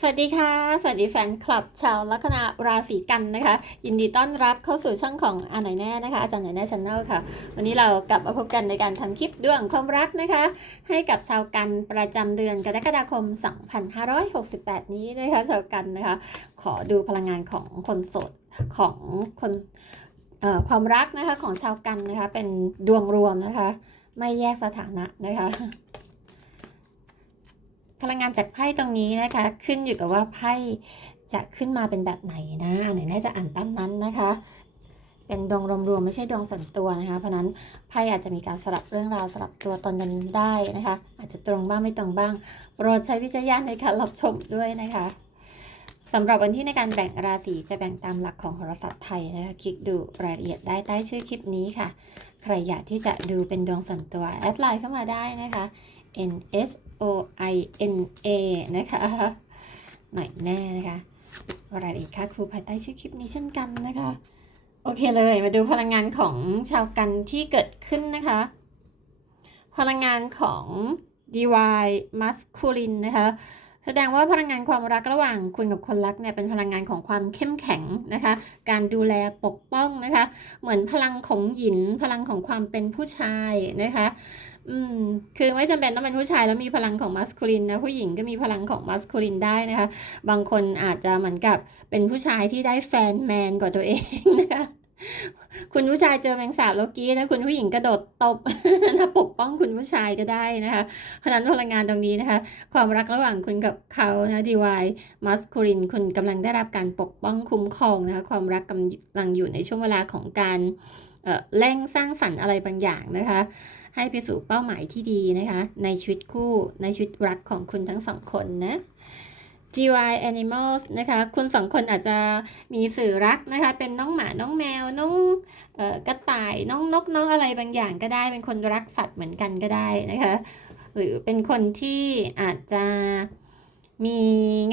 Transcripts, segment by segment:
สวัสดีค่ะ สวัสดีแฟนคลับ ชาวลัคนาราศีกันนะคะ ยินดีต้อนรับเข้าสู่ช่องของอาหน่อยแน่นะคะ อาจารย์หน่อยแน่ช n แนลค่ะ วันนี้เรากลับมาพบกันในการทำคลิปดวงความรักนะคะ ให้กับชาวกันประจำเดือนกรกฎาคม 2568 นี้นะคะ ชาวกันนะคะ ขอดูพลังงานของคนโสดของคนความรักนะคะของชาวกันนะคะ เป็นดวงรวมนะคะ ไม่แยกสถานะนะคะ พลังงานจากไพ่ตรงนี้นะคะ ขึ้นอยู่กับว่าไพ่จะขึ้นมาเป็นแบบไหนนะอันไหนน่าจะอ่านตามนั้นนะคะ เป็นดวงรวมๆไม่ใช่ดวงส่วนตัวนะคะ เพราะนั้นไพ่อาจจะมีการสลับเรื่องราวสลับตัวตนกันได้นะคะ อาจจะตรงบ้างไม่ตรงบ้าง โปรดใช้วิจารณญาณในการรับชมด้วยนะคะสำหรับวันที่ในการแบ่งราศีจะแบ่งตามหลักของโหราศาสตร์ไทยนะคะ คลิกดูรายละเอียดได้ใต้ชื่อคลิปนี้ค่ะ ใครอยากที่จะดูเป็นดวงส่วนตัว แอดไลน์เข้ามาได้นะคะ N S O I N A นะคะหน่อยแน่นะคะรายละเอียดค่ะครูภายใต้ชื่อคลิปนี้เช่นกันนะคะ โอเคเลยมาดูพลังงานของชาวกันที่เกิดขึ้นนะคะ พลังงานของ Divine Masculine นะคะแสดงว่าพลังงานความรักระหว่างคุณกับคนรักเนี่ยเป็นพลังงานของความเข้มแข็งนะคะ การดูแลปกป้องนะคะ เหมือนพลังของหยินพลังของความเป็นผู้ชายนะคะ อืม คือไม่จำเป็นต้องเป็นผู้ชายแล้วมีพลังของมัสคูลินนะผู้หญิงก็มีพลังของมัสคูลินได้นะคะ บางคนอาจจะเหมือนกับเป็นผู้ชายที่ได้แฟนแมนกว่าตัวเองนะคะคุณผู้ชายเจอแมงสาบโลกี้นะคุณผู้หญิงกระโดดตบนะปกป้องคุณผู้ชายก็ได้นะคะเพราะฉะนั้นพลังงานตรงนี้นะคะ ความรักระหว่างคุณกับเขานะดีวายมัสคูลินคุณกำลังได้รับการปกป้องคุ้มครองนะคะความรักกำลังอยู่ในช่วงเวลาของการเอ่อเร่งสร้างสรรค์อะไรบางอย่างนะคะ ให้ไปสู่เป้าหมายที่ดีนะคะ ในชีวิตคู่ในชีวิตรักของคุณทั้งสองคนนะ GY Animals นะคะ คุณสองคนอาจจะมีสื่อรักนะคะ เป็นน้องหมา น้องแมว น้องออกระต่าย น้องนก น้องอะไรบางอย่างก็ได้ เป็นคนรักสัตว์เหมือนกันก็ได้นะคะ หรือเป็นคนที่อาจจะมี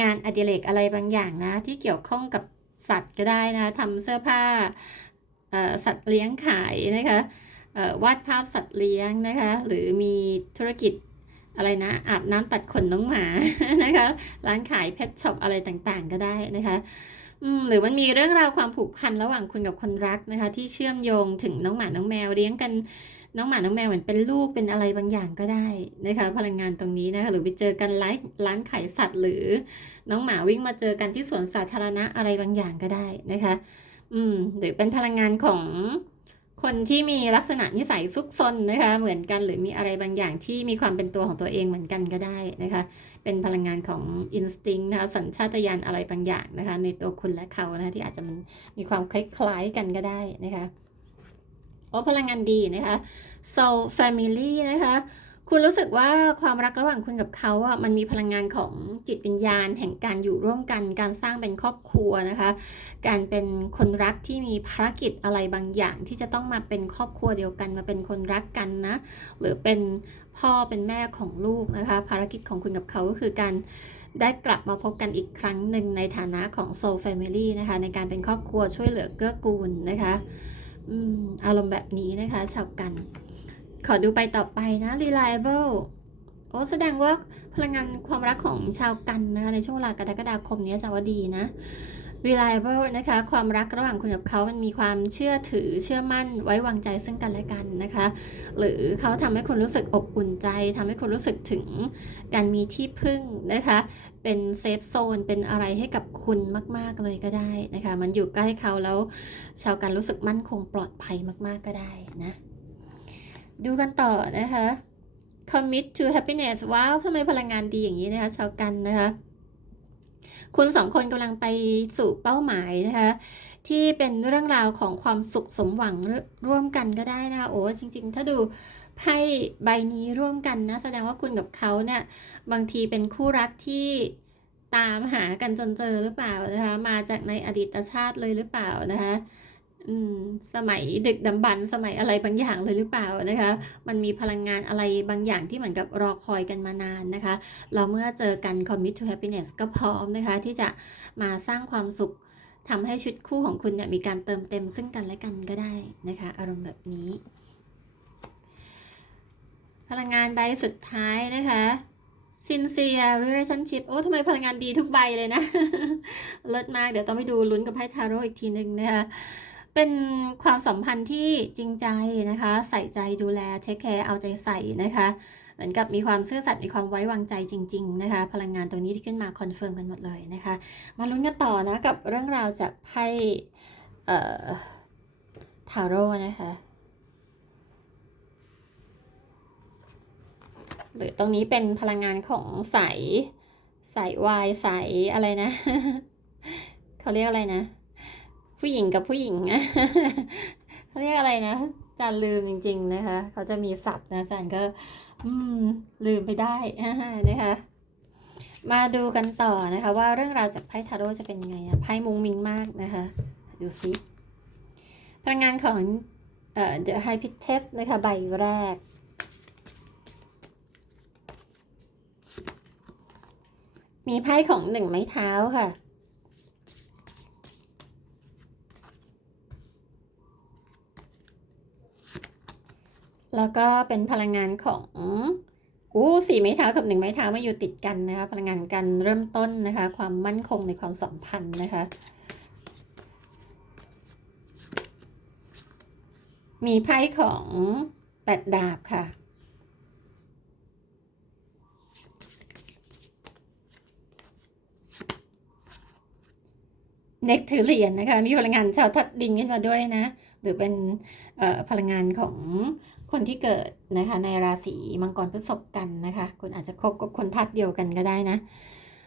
งานอดิเรกอะไรบางอย่างนะ ที่เกี่ยวข้องกับสัตว์ก็ได้นะทำเสื้อผ้าสัตว์เลี้ยงขายนะคะ วาดภาพสัตว์เลี้ยงนะคะ หรือมีธุรกิจอะไรนะอาบน้ำตัดขนน้องหมานะคะ ร้านขายเพชช็อปอะไรต่างๆ ก็ได้นะคะหรือมันมีเรื่องราวความผูกพันระหว่างคุณกับคนรักนะคะ ที่เชื่อมโยงถึงน้องหมาน้องแมวเลี้ยงกันน้องหมาน้องแมวเหมือนเป็นลูกเป็นอะไรบางอย่างก็ได้นะคะ พลังงานตรงนี้นะคะหรือไปเจอกันไลฟ์ร้านขายสัตว์ หรือน้องหมาวิ่งมาเจอกันที่สวนสาธารณะอะไรบางอย่างก็ได้นะคะ อืมหรือเป็นพลังงานของ คนที่มีลักษณะนิสัยซุกซนนะคะ เหมือนกันหรือมีอะไรบางอย่างที่มีความเป็นตัวของตัวเองเหมือนกันก็ได้นะคะ เป็นพลังงานของอินสติ้งนะคะสัญชาตญาณอะไรบางอย่างนะคะ ในตัวคุณและเขานะคะที่อาจจะมันมีความคล้ายๆกันก็ได้นะคะโอ้พลังงานดีนะคะ soul family นะคะ คุณรู้สึกว่าความรักระหว่างคุณกับเขาอะมันมีพลังงานของจิตวิญญาณ แห่งการอยู่ร่วมกัน การสร้างเป็นครอบครัวนะคะ การเป็นคนรักที่มีภารกิจอะไรบางอย่าง ที่จะต้องมาเป็นครอบครัวเดียวกันมาเป็นคนรักกันนะหรือเป็นพ่อเป็นแม่ของลูกนะคะ ภารกิจของคุณกับเขาก็คือการได้กลับมาพบกันอีกครั้งหนึ่งในฐานะของ soul family นะคะ ในการเป็นครอบครัวช่วยเหลือเกื้อกูลนะคะออารมณ์แบบนี้นะคะชาวกัน ขอดูไปต่อไปนะ reliable โอ้แสดงว่าพลังงานความรักของชาวกันนะคะในช่วงเวลากรกฎาคมนี้จะว่าดีนะ reliable นะคะความรักระหว่างคุณกับเขามันมีความเชื่อถือเชื่อมั่นไว้วางใจซึ่งกันและกันนะคะ หรือเขาทำให้คุณรู้สึกอบอุ่นใจทำให้คุณรู้สึกถึงการมีที่พึ่งนะคะ เป็นเซฟโซนเป็นอะไรให้กับคุณมาก ๆเลยก็ได้นะคะ มันอยู่ใกล้เขาแล้วชาวกันรู้สึกมั่นคงปลอดภัยมาก ๆก็ได้นะ ดูกันต่อนะคะ commit to happiness ว้าวทำไมพลังงานดีอย่างนี้นะคะ ชาวกันนะคะ คุณสองคนกำลังไปสู่เป้าหมายนะคะ ที่เป็นเรื่องราวของความสุขสมหวังร่วมกันก็ได้นะคะ โอ้จริง ๆ ถ้าดูไพ่ใบนี้ร่วมกันนะ แสดงว่าคุณกับเขาเนี่ย บางทีเป็นคู่รักที่ตามหากันจนเจอหรือเปล่านะคะ มาจากในอดีตชาติเลยหรือเปล่านะคะ สมัยดึกดำบรรสมัยอะไรบางอย่างเลยหรือเปล่านะคะ มันมีพลังงานอะไรบางอย่างที่เหมือนกับรอคอยกันมานานนะคะ เราเมื่อเจอกัน commit to happiness ก็พร้อมนะคะ ที่จะมาสร้างความสุขทำให้ชีวิตคู่ของคุณเนี่ยมีการเติมเต็มซึ่งกันและกันก็ได้นะคะ อารมณ์แบบนี้ พลังงานใบสุดท้ายนะคะ sincere relationship โอ้ทำไมพลังงานดีทุกใบเลยนะ เลิศมาก เดี๋ยวต้องไปดูลุ้นกับไพ่ทาโร่อีกทีหนึ่งนะคะ เป็นความสัมพันธ์ที่จริงใจนะคะ ใส่ใจดูแลเทคแคร์เอาใจใส่นะคะเหมือนกับมีความซื่อสัตย์มีความไว้วางใจจริง ๆ นะคะ พลังงานตรงนี้ที่ขึ้นมาคอนเฟิร์มกันหมดเลยนะคะ มาลุ้นกันต่อนะกับเรื่องราวจากไพ่เอ่อทาโร่นะคะหรือตรงนี้เป็นพลังงานของสายสายวายสายอะไรนะ เขาเรียกอะไรนะ ผู้หญิงกับผู้หญิงเขาเรียกอะไรนะจานลืมจริง ๆ นะคะเขาจะมีศัพท์นะจานก็ อืม ลืมไปได้นะคะมาดูกันต่อนะคะว่าเรื่องราวจากไพ่ทาโร่จะเป็นยังไงนะไพ่มุงมิงมากนะคะดูสิพลังงานของเอ่อ The High Priestess นะคะใบแรก มีไพ่ของหนึ่งไม้เท้าค่ะ แล้วก็เป็นพลังงานของอู้สี่ไม้เท้ากับหนึ่งไม้เท้ามาอยู่ติดกันนะคะพลังงานการเริ่มต้นนะคะ ความมั่นคงในความสัมพันธ์นะคะ มีไพ่ของแปดดาบค่ะเน็กถือเหรียญนะคะ มีพลังงานชาวทัดดินขึ้นมาด้วยนะ หรือเป็น พลังงานของคนที่เกิดนะคะในราศีมังกรพฤษภกันนะคะ คุณอาจจะคบกับคนทัดเดียวกันก็ได้นะ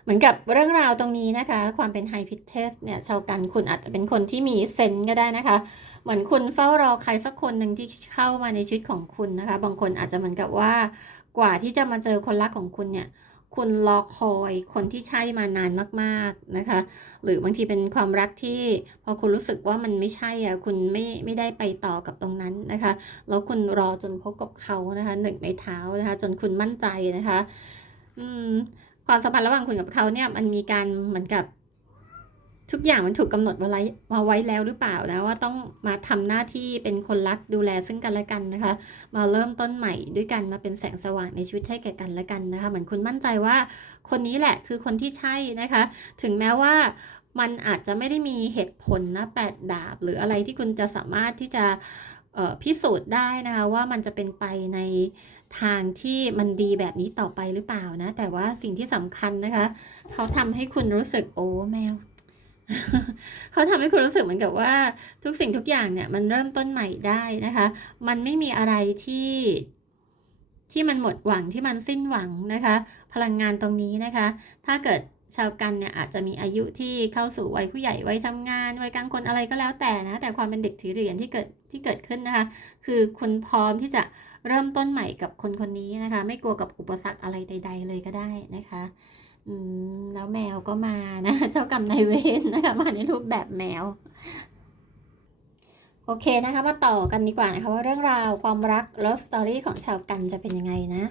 เหมือนกับเรื่องราวตรงนี้นะคะ ความเป็นไฮพิทเทสเนี่ยชาวกันคุณอาจจะเป็นคนที่มีเซนส์ก็ได้นะคะ เหมือนคุณเฝ้ารอใครสักคนหนึ่งที่เข้ามาในชีวิตของคุณนะคะ บางคนอาจจะเหมือนกับว่ากว่าที่จะมาเจอคนรักของคุณเนี่ย คุณรอคอยคนที่ใช่มานานมากๆนะคะ หรือบางทีเป็นความรักที่พอคุณรู้สึกว่ามันไม่ใช่อะคุณไม่ไม่ได้ไปต่อกับตรงนั้นนะคะ แล้วคุณรอจนพบกับเขานะคะหนึ่งในเท้านะคะ จนคุณมั่นใจนะคะ อืมความสัมพันธ์ระหว่างคุณกับเขาเนี่ยมันมีการเหมือนกับ ทุกอย่างมันถูกกำหนดมาไว้มาไว้แล้วหรือเปล่านะว่าต้องมาทำหน้าที่เป็นคนรักดูแลซึ่งกันและกันนะคะ มาเริ่มต้นใหม่ด้วยกันมาเป็นแสงสว่างในชีวิตให้แก่กันและกันนะคะ เหมือนคุณมั่นใจว่าคนนี้แหละคือคนที่ใช่นะคะ ถึงแม้ว่ามันอาจจะไม่ได้มีเหตุผลนะแปดดาบ หรืออะไรที่คุณจะสามารถที่จะพิสูจน์ได้นะคะว่ามันจะเป็นไปในทางที่มันดีแบบนี้ต่อไปหรือเปล่านะ แต่ว่าสิ่งที่สำคัญนะคะ เขาทำให้คุณรู้สึกโอ้แมว เขาทำให้คุณรู้สึกเหมือนกับว่าทุกสิ่งทุกอย่างเนี่ยมันเริ่มต้นใหม่ได้นะคะ มันไม่มีอะไรที่ที่มันหมดหวังที่มันสิ้นหวังนะคะ พลังงานตรงนี้นะคะ ถ้าเกิดชาวกันเนี่ยอาจจะมีอายุที่เข้าสู่วัยผู้ใหญ่วัยทำงานวัยกลางคนอะไรก็แล้วแต่นะ แต่ความเป็นเด็กถือเหรียญที่เกิดที่เกิดขึ้นนะคะ คือคุณพร้อมที่จะเริ่มต้นใหม่กับคนคนนี้นะคะ ไม่กลัวกับอุปสรรคอะไรใด ๆ เลยก็ได้นะคะ อืมแล้วแมวก็มานะ เจ้ากรรมนายเวรนะคะมาในรูปแบบแมว โอเคนะคะ มาต่อกันดีกว่านะคะว่าเรื่องราวความรัก love story ของชาวกันจะเป็นยังไงนะ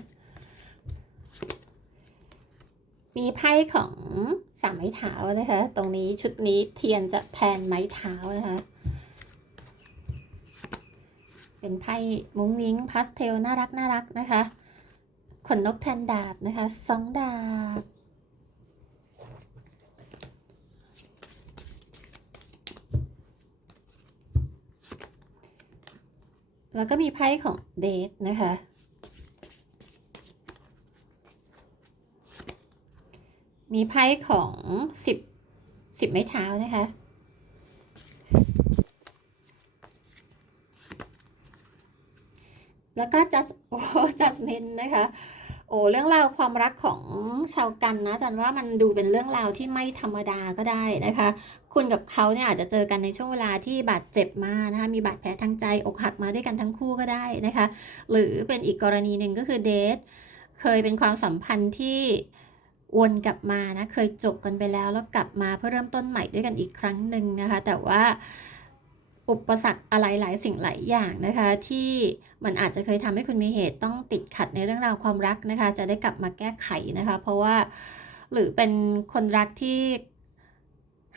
มีไพ่ของสามไม้เท้านะคะ ตรงนี้ชุดนี้เทียนจะแทนไม้เท้านะคะเป็นไพ่มุ้งมิ้งพาสเทลน่ารักน่ารักนะคะขนนกแทนดาบนะคะสองดาบ แล้วก็มีไพ่ของเดทนะคะ มีไพ่ของสิบสิบไม้เท้านะคะ แล้วก็ just โอ้ judgment นะคะ โอ้เรื่องราวความรักของชาวกันนะจันว่ามันดูเป็นเรื่องราวที่ไม่ธรรมดาก็ได้นะคะ คุณกับเขาเนี่ยอาจจะเจอกันในช่วงเวลาที่บาดเจ็บมานะคะมีบาดแผลทางใจอกหักมาด้วยกันทั้งคู่ก็ได้นะคะ หรือเป็นอีกกรณีหนึ่งก็คือเดทเคยเป็นความสัมพันธ์ที่วนกลับมานะเคยจบกันไปแล้วแล้วกลับมาเพื่อเริ่มต้นใหม่ด้วยกันอีกครั้งหนึ่งนะคะ แต่ว่าอุปสรรคอะไรหลายสิ่งหลายอย่างนะคะ ที่มันอาจจะเคยทำให้คุณมีเหตุต้องติดขัดในเรื่องราวความรักนะคะ จะได้กลับมาแก้ไขนะคะ เพราะว่าหรือเป็นคนรักที่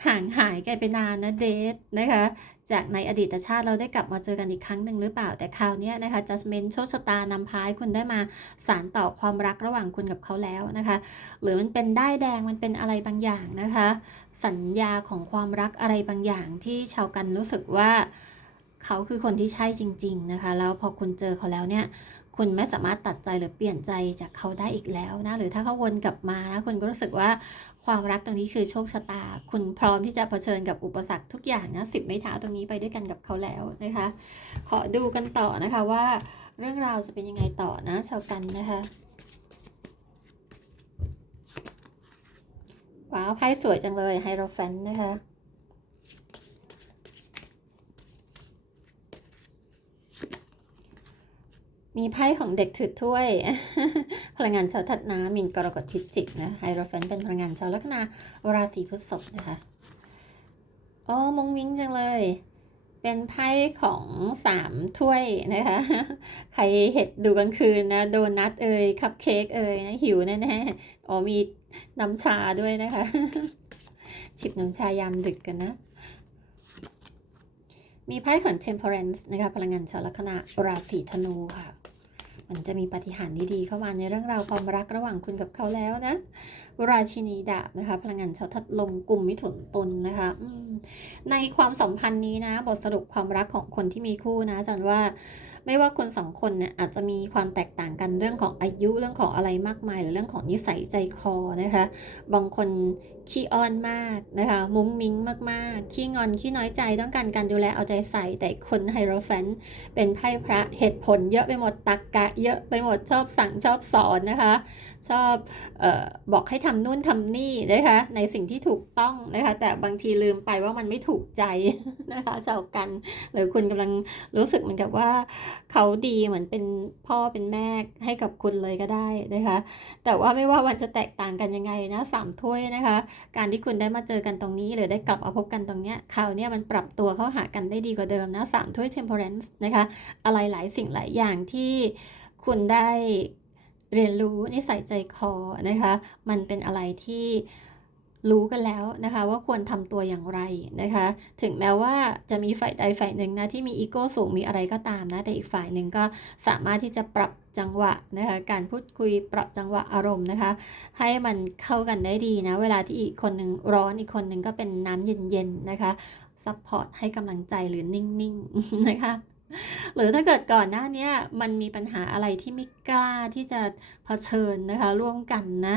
ห่างหายกันไปนานนะเดทนะคะ จากในอดีตชาติเราได้กลับมาเจอกันอีกครั้งหนึ่งหรือเปล่าแต่คราวนี้นะคะ judgment โชคชะตานำพาให้คุณได้มาสารต่อความรักระหว่างคุณกับเขาแล้วนะคะ หรือมันเป็นได้แดงมันเป็นอะไรบางอย่างนะคะ สัญญาของความรักอะไรบางอย่างที่ชาวกันรู้สึกว่าเขาคือคนที่ใช่จริง ๆนะคะ แล้วพอคุณเจอเขาแล้วเนี่ย คุณไม่สามารถตัดใจหรือเปลี่ยนใจจากเขาได้อีกแล้วนะหรือถ้าเขาวนกลับมานะคุณก็รู้สึกว่าความรักตรงนี้คือโชคชะตา คุณพร้อมที่จะเผชิญกับอุปสรรคทุกอย่างนะสิบไม้เท้าตรงนี้ไปด้วยกันกับเขาแล้วนะคะ ขอดูกันต่อนะคะว่าเรื่องราวจะเป็นยังไงต่อนะชาวกันนะคะว้าวไพ่สวยจังเลยไฮโรแฟนนะคะ มีไพ่ของเด็กถือถ้วย พลังงานชาวทัดน้ำมินกรกฎทิจิกนะไฮโรแฟนเป็นพลังงานชาวลัคนาราศีพฤษภนะคะโอ้มงวิ้งจังเลย เป็นไพ่ของสามถ้วยนะคะ ใครเห็ดดูกลางคืนนะ โดนัทเอ่ยคัพเค้กเอ่ยนะหิวแน่ๆอ๋อมีน้ำชาด้วยนะคะชิบน้ำชายามดึกกันนะมีไพ่ของ Temperance นะคะพลังงานชาวลัคนาราศีธนูค่ะ มันจะมีปาฏิหาริย์ดีๆเข้ามาในเรื่องราวความรักระหว่างคุณกับเขาแล้วนะ ราชินีดาบนะคะ พลังงานชาวทัดลมกลุ่มมิถุนตนนะคะในความสัมพันธ์นี้นะ บทสรุปความรักของคนที่มีคู่นะอาจารย์ว่า ไม่ว่าคนสองคนเนี่ยอาจจะมีความแตกต่างกันเรื่องของอายุเรื่องของอะไรมากมาย หรือเรื่องของนิสัยใจคอนะคะ บางคนขี้อ้อนมากนะคะ มุ้งมิ้งมากๆ ขี้งอนขี้น้อยใจต้องการการดูแลเอาใจใส่ แต่คนไฮโรแฟนเป็นไพ่พระเหตุผลเยอะไปหมดตักกะเยอะไปหมดชอบสั่งชอบสอนนะคะ ชอบออบอกให้ทำนู่นทำนี่นะคะ ในสิ่งที่ถูกต้องนะคะ แต่บางทีลืมไปว่ามันไม่ถูกใจนะคะเจ้ากัน หรือคุณกำลังรู้สึกเหมือนกับว่า เขาดีเหมือนเป็นพ่อเป็นแม่ให้กับคุณเลยก็ได้นะคะ แต่ว่าไม่ว่าวันจะแตกต่างกันยังไงนะสามถ้วยนะคะ การที่คุณได้มาเจอกันตรงนี้ หรือได้กลับมาพบกันตรงเนี้ยคราวเนี้ยมันปรับตัวเข้าหากันได้ดีกว่าเดิมนะสามถ้วย temperance นะคะ อะไรหลายสิ่งหลายอย่างที่คุณได้ เรียนรู้นิสัยใจคอนะคะ มันเป็นอะไรที่รู้กันแล้วนะคะว่าควรทำตัวอย่างไรนะคะ ถึงแม้ว่าจะมีฝ่ายใดฝ่ายหนึ่งนะที่มีอีโก้สูงมีอะไรก็ตามนะแต่อีกฝ่ายหนึ่งก็สามารถที่จะปรับจังหวะนะคะการพูดคุยปรับจังหวะอารมณ์นะคะ ให้มันเข้ากันได้ดีนะเวลาที่อีกคนหนึ่งร้อนอีกคนหนึ่งก็เป็นน้ำเย็นๆนะคะซัพพอร์ตให้กำลังใจหรือนิ่งๆนะคะ หรือถ้าเกิดก่อนหน้านี้มันมีปัญหาอะไรที่ไม่กล้าที่จะเผชิญนะคะ ร่วมกันนะ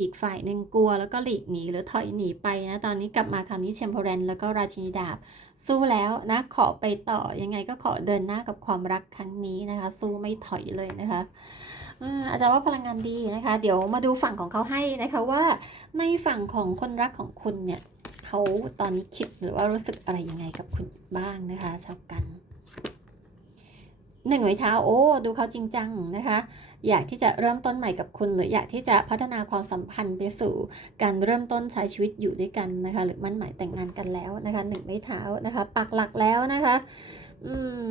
อีกฝ่ายหนึ่งกลัวแล้วก็หลีกหนีหรือถอยหนีไปนะ ตอนนี้กลับมาคราวนี้เชมเพอร์แรนแล้วก็ราชินีดาบ สู้แล้วนะขอไปต่อยังไงก็ขอเดินหน้ากับความรักครั้งนี้นะคะ สู้ไม่ถอยเลยนะคะอาจารย์ว่าพลังงานดีนะคะ เดี๋ยวมาดูฝั่งของเขาให้นะคะว่า ในฝั่งของคนรักของคุณเนี่ยเขาตอนนี้คิดหรือว่ารู้สึกอะไรยังไงกับคุณบ้างนะคะชาวกัน หนึ่งไม้เท้าโอ้ดูเขาจริงจังนะคะ อยากที่จะเริ่มต้นใหม่กับคุณ หรืออยากที่จะพัฒนาความสัมพันธ์ไปสู่ การเริ่มต้นใช้ชีวิตอยู่ด้วยกันนะคะ หรือมั่นหมายแต่งงานกันแล้วนะคะหนึ่งไม้เท้านะคะ ปักหลักแล้วนะคะ อืม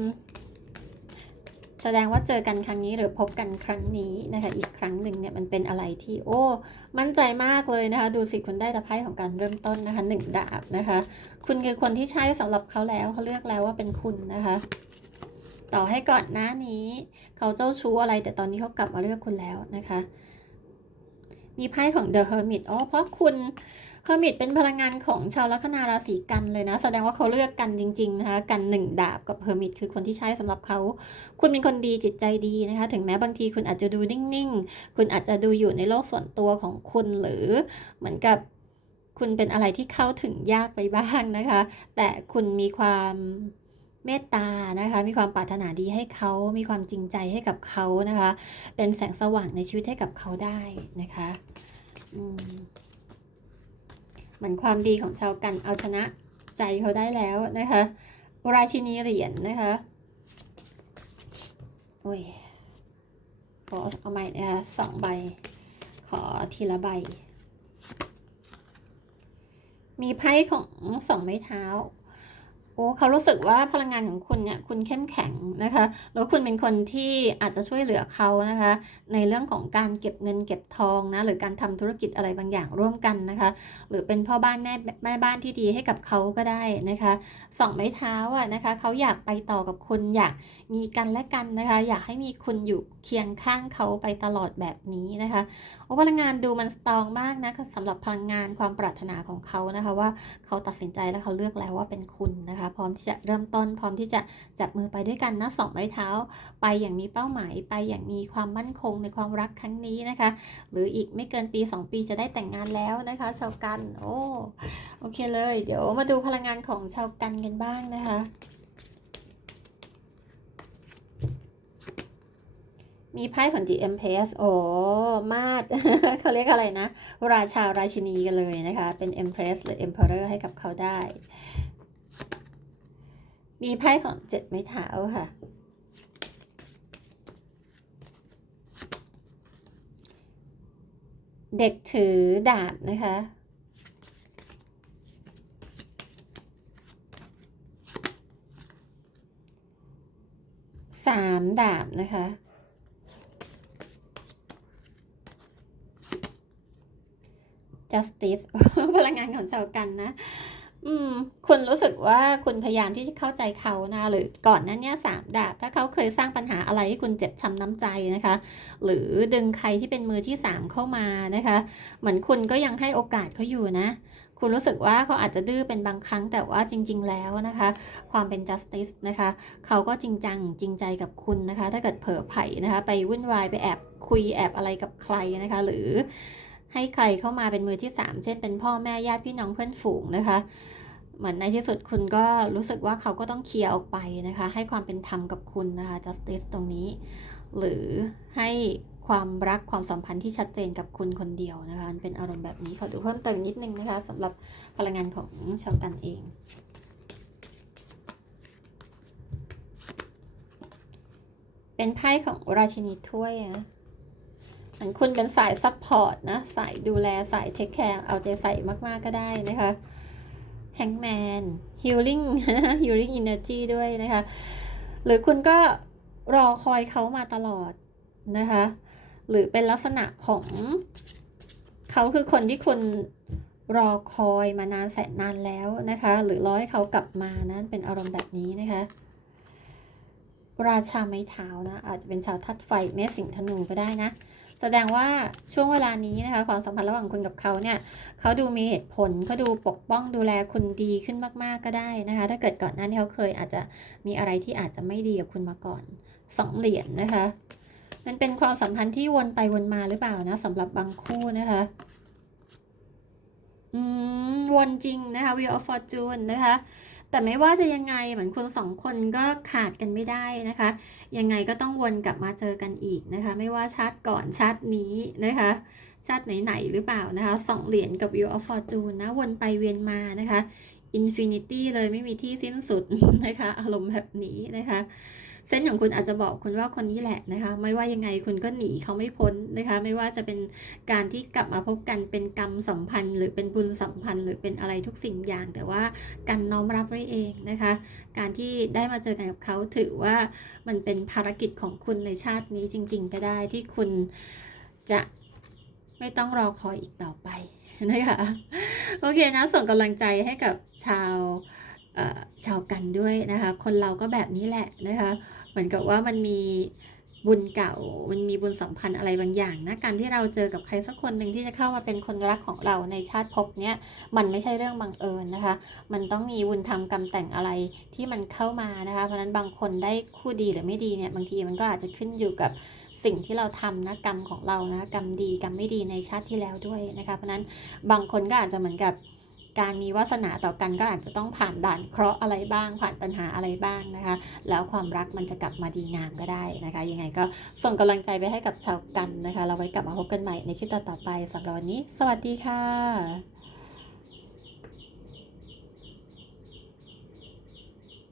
แสดงว่าเจอกันครั้งนี้หรือพบกันครั้งนี้นะคะ อีกครั้งหนึ่งเนี่ยมันเป็นอะไรที่โอ้ มั่นใจมากเลยนะคะ ดูสิคุณได้ตะไพ่ของการเริ่มต้นนะคะหนึ่งดาบนะคะ คุณคือคนที่ใช่สำหรับเขาแล้วเขาเลือกแล้วว่าเป็นคุณนะคะ ต่อให้ก่อนหน้านี้ เขาเจ้าชู้อะไรแต่ตอนนี้เขากลับมาเลือกคุณแล้วนะคะ มีไพ่ของ The Hermit อ๋อเพราะคุณ Hermit เป็นพลังงานของชาวลัคนาราศีกันเลยนะ แสดงว่าเขาเลือกกันจริงๆนะคะกันหนึ่งดาบกับ Hermit คือคนที่ใช่สำหรับเขา คุณเป็นคนดีจิตใจดีนะคะ ถึงแม้บางทีคุณอาจจะดูนิ่งๆ คุณอาจจะดูอยู่ในโลกส่วนตัวของคุณหรือเหมือนกับคุณเป็นอะไรที่เข้าถึงยากไปบ้างนะคะ แต่คุณมีความ เมตตานะคะ มีความปรารถนาดีให้เขา มีความจริงใจให้กับเขานะคะ เป็นแสงสว่างในชีวิตให้กับเขาได้นะคะเหมือนความดีของชาวกันเอาชนะใจเขาได้แล้วนะคะ ราชินีเหรียญนะคะโอ้ยขอเอาใหม่นะคะสองใบ ขอทีละใบ มีไพ่ของสองไม้เท้า โอ้เขารู้สึกว่าพลังงานของคุณเนี่ยคุณเข้มแข็งนะคะ แล้วคุณเป็นคนที่อาจจะช่วยเหลือเขานะคะ ในเรื่องของการเก็บเงินเก็บทองนะหรือการทำธุรกิจอะไรบางอย่างร่วมกันนะคะ หรือเป็นพ่อบ้านแม่แม่บ้านที่ดีให้กับเขาก็ได้นะคะสองไม้เท้าอะนะคะเขาอยากไปต่อกับคุณอยากมีกันและกันนะคะ อยากให้มีคุณอยู่เคียงข้างเขาไปตลอดแบบนี้นะคะโอ้พลังงานดูมันสตรองมากนะสำหรับพลังงานความปรารถนาของเขานะคะ ว่าเขาตัดสินใจแล้วเขาเลือกแล้วว่าเป็นคุณนะคะพร้อมที่จะเริ่มต้น พร้อมที่จะจับมือไปด้วยกันนะสองไม้เท้า ไปอย่างมีเป้าหมาย ไปอย่างมีความมั่นคงในความรักครั้งนี้นะคะ หรืออีกไม่เกินปี 2 ปีจะได้แต่งงานแล้วนะคะชาวกันโอ้โอเคเลย เดี๋ยวมาดูพลังงานของชาวกันกันบ้างนะคะมีไพ่ของ The Empress โอ้ มาด เขาเรียกอะไรนะ ราชาราชินีกันเลยนะคะ เป็น Empress หรือ Emperor ให้กับเขาได้ มีไพ่ของเจ็ดไม้เท้าค่ะ เด็กถือดาบนะคะ สามดาบนะคะ justice พลังงานของชาวกันนะ อืม คุณรู้สึกว่าคุณพยายามที่จะเข้าใจเขานะ หรือก่อนนั้นเนี่ยสามดาบ ถ้าเขาเคยสร้างปัญหาอะไรให้คุณเจ็บช้ำน้ำใจนะคะ หรือดึงใครที่เป็นมือที่สามเข้ามานะคะ เหมือนคุณก็ยังให้โอกาสเขาอยู่นะ คุณรู้สึกว่าเขาอาจจะดื้อเป็นบางครั้งแต่ว่าจริง ๆ แล้วนะคะ ความเป็น justice นะคะ เขาก็จริงจังจริงใจกับคุณนะคะ ถ้าเกิดเผลอไผ่นะคะ ไปวุ่นวายไปแอบคุยแอบอะไรกับใครนะคะ หรือให้ใครเข้ามาเป็นมือที่ 3 เช่นเป็นพ่อแม่ญาติพี่น้องเพื่อนฝูงนะคะ เหมือนในที่สุดคุณก็รู้สึกว่าเขาก็ต้องเคลียร์ออกไปนะคะ ให้ความเป็นธรรมกับคุณนะคะ justice ตรงนี้ หรือให้ความรักความสัมพันธ์ที่ชัดเจนกับคุณคนเดียวนะคะ เป็นอารมณ์แบบนี้ขอดูเพิ่มเติมนิดนึงนะคะสำหรับพลังงานของชาวกันเองเป็นไพ่ของราชินีถ้วยนะเหมือนคุณเป็นสายซัพพอร์ตนะ สายดูแล สายเทคแคร์ เอาใจใส่มาก ๆ ก็ได้นะคะ แฮงแมนฮิลลิ่งฮิลลิ่งอินเนอร์จีด้วยนะคะ หรือคุณก็รอคอยเขามาตลอดนะคะ หรือเป็นลักษณะของเขาคือคนที่คุณรอคอยมานานแสนนานแล้วนะคะ หรือรอให้เขากลับมานะเป็นอารมณ์แบบนี้นะคะ ราชาไม้เท้านะ อาจจะเป็นชาวทัดไฟแม่สิงธนูก็ได้นะ แสดงว่าช่วงเวลานี้นะคะ ความสัมพันธ์ระหว่างคุณกับเขาเนี่ยเขาดูมีเหตุผลเขาดูปกป้องดูแลคุณดีขึ้นมากๆก็ได้นะคะ ถ้าเกิดก่อนหน้านี้เขาเคยอาจจะมีอะไรที่อาจจะไม่ดีกับคุณมาก่อนสองเหรียญนนะคะ มันเป็นความสัมพันธ์ที่วนไปวนมาหรือเปล่านะสำหรับบางคู่นะคะอืมวนจริงนะคะ Wheel of Fortune นะคะ แต่ไม่ว่าจะยังไงเหมือนคุณสองคนก็ขาดกันไม่ได้นะคะ ยังไงก็ต้องวนกลับมาเจอกันอีกนะคะ ไม่ว่าชาติก่อนชาตินี้นะคะชาติไหนๆหรือเปล่านะคะสองเหรียญกับ Wheel of Fortune นะวนไปเวียนมานะคะ Infinity เลยไม่มีที่สิ้นสุดนะคะ อารมณ์แบบนี้นะคะ เส้นของคุณอาจจะบอกคุณว่าคนนี้แหละนะคะ ไม่ว่ายังไงคุณก็หนีเขาไม่พ้นนะคะ ไม่ว่าจะเป็นการที่กลับมาพบกันเป็นกรรมสัมพันธ์ หรือเป็นบุญสัมพันธ์ หรือเป็นอะไรทุกสิ่งอย่าง แต่ว่าการน้อมรับไว้เองนะคะ การที่ได้มาเจอกันกับเขาถือว่ามันเป็นภารกิจของคุณในชาตินี้จริง ๆ ก็ได้ที่คุณจะไม่ต้องรอคอยอีกต่อไปนะคะโอเคนะส่งกำลังใจให้กับชาว ชาวกันด้วยนะคะ คนเราก็แบบนี้แหละนะคะ เหมือนกับว่ามันมีบุญเก่า มันมีบุญสัมพันธ์อะไรบางอย่างนะ การที่เราเจอกับใครสักคนหนึ่งที่จะเข้ามาเป็นคนรักของเราในชาติภพเนี้ย มันไม่ใช่เรื่องบังเอิญนะคะ มันต้องมีบุญทำกรรมแต่งอะไรที่มันเข้ามานะคะ เพราะนั้นบางคนได้คู่ดีหรือไม่ดีเนี่ย บางทีมันก็อาจจะขึ้นอยู่กับสิ่งที่เราทำนะกรรมของเรานะกรรมดีกรรมไม่ดีในชาติที่แล้วด้วยนะคะ เพราะนั้นบางคนก็อาจจะเหมือนกับ การมีวาสนาต่อกันก็อาจจะต้องผ่านด่านเคราะห์อะไรบ้าง ผ่านปัญหาอะไรบ้างนะคะ แล้วความรักมันจะกลับมาดีงามก็ได้นะคะ ยังไงก็ส่งกำลังใจไปให้กับชาวกันนะคะ เราไว้กลับมาพบกันใหม่ในคลิปต่อๆไปสำหรับวันนี้ สวัสดีค่ะ